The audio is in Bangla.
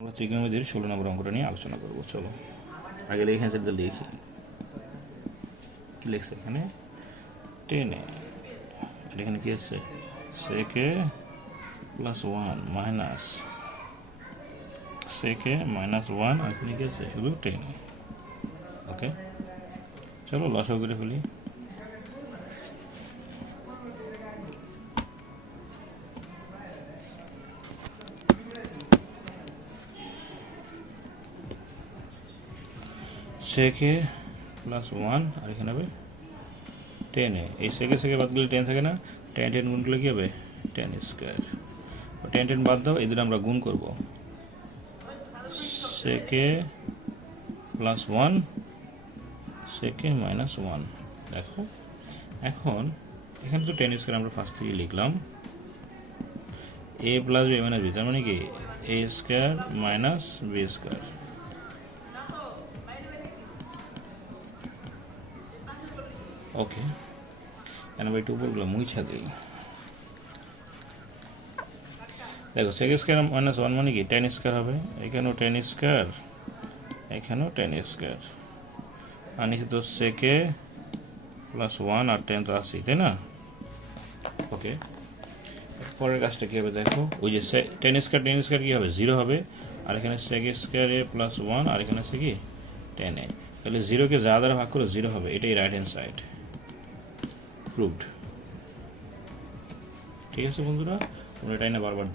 আমরা ত্রিকোণমিতির 16 নম্বর অঙ্কটা নিয়ে আলোচনা করবো। চলো আগে লিখে অ্যান্সারটা লিখি। কি লিখছে এখানে? 10 এখানে কি আছে? সেকে প্লাস 1 মাইনাস সেকে মাইনাস 1 আর এখানে কি আছে? শুধু 10। ওকে, চলো লসাগু করে ফেলি। সেকে প্লাস 1 আর এখানে হবে 10। এই সেকে সেকে বাদ দিলে 10 থাকে না, 10 গুণ করলে কী হবে? 10 স্কোয়ার। 10 বাদ দাও, এদের আমরা গুণ করব। সেকে প্লাস 1 সেকে মাইনাস 1। দেখো এখন এখানে তো 10 স্কোয়ার আমরা ফার্স্ট থেকে লিখলাম, এ প্লাস বি মাইনাস বি, তার মানে কি এ স্কোয়ার মাইনাস বি স্কোয়ার। ওকে, এবার একটু উপরগুলো মুইছা দিই। দেখো সেক স্কোয়ার মাইনাস 1 মানে কি 10 স্কোয়ার হবে, এখানেও 10 স্কোয়ার, এখানেও 10 স্কোয়ার, আর নিচে তো সেকে প্লাস 1 আর 10 তো আসছেই, তাই না? ওকে, পরের কাজটা কী হবে দেখো, ওই যে 10 স্কোয়ার কী হবে? 0 হবে, আর এখানে সেক স্কোয়ার এ প্লাস 1 আর এখানে আছে কি 10 তাহলে 0কে যা দ্বারা ভাগ করে 0 হবে, এটাই রাইট হ্যান্ড সাইড। প্রুভড। ঠিক আছে বন্ধুরা, তোমরা এটাই না বারবার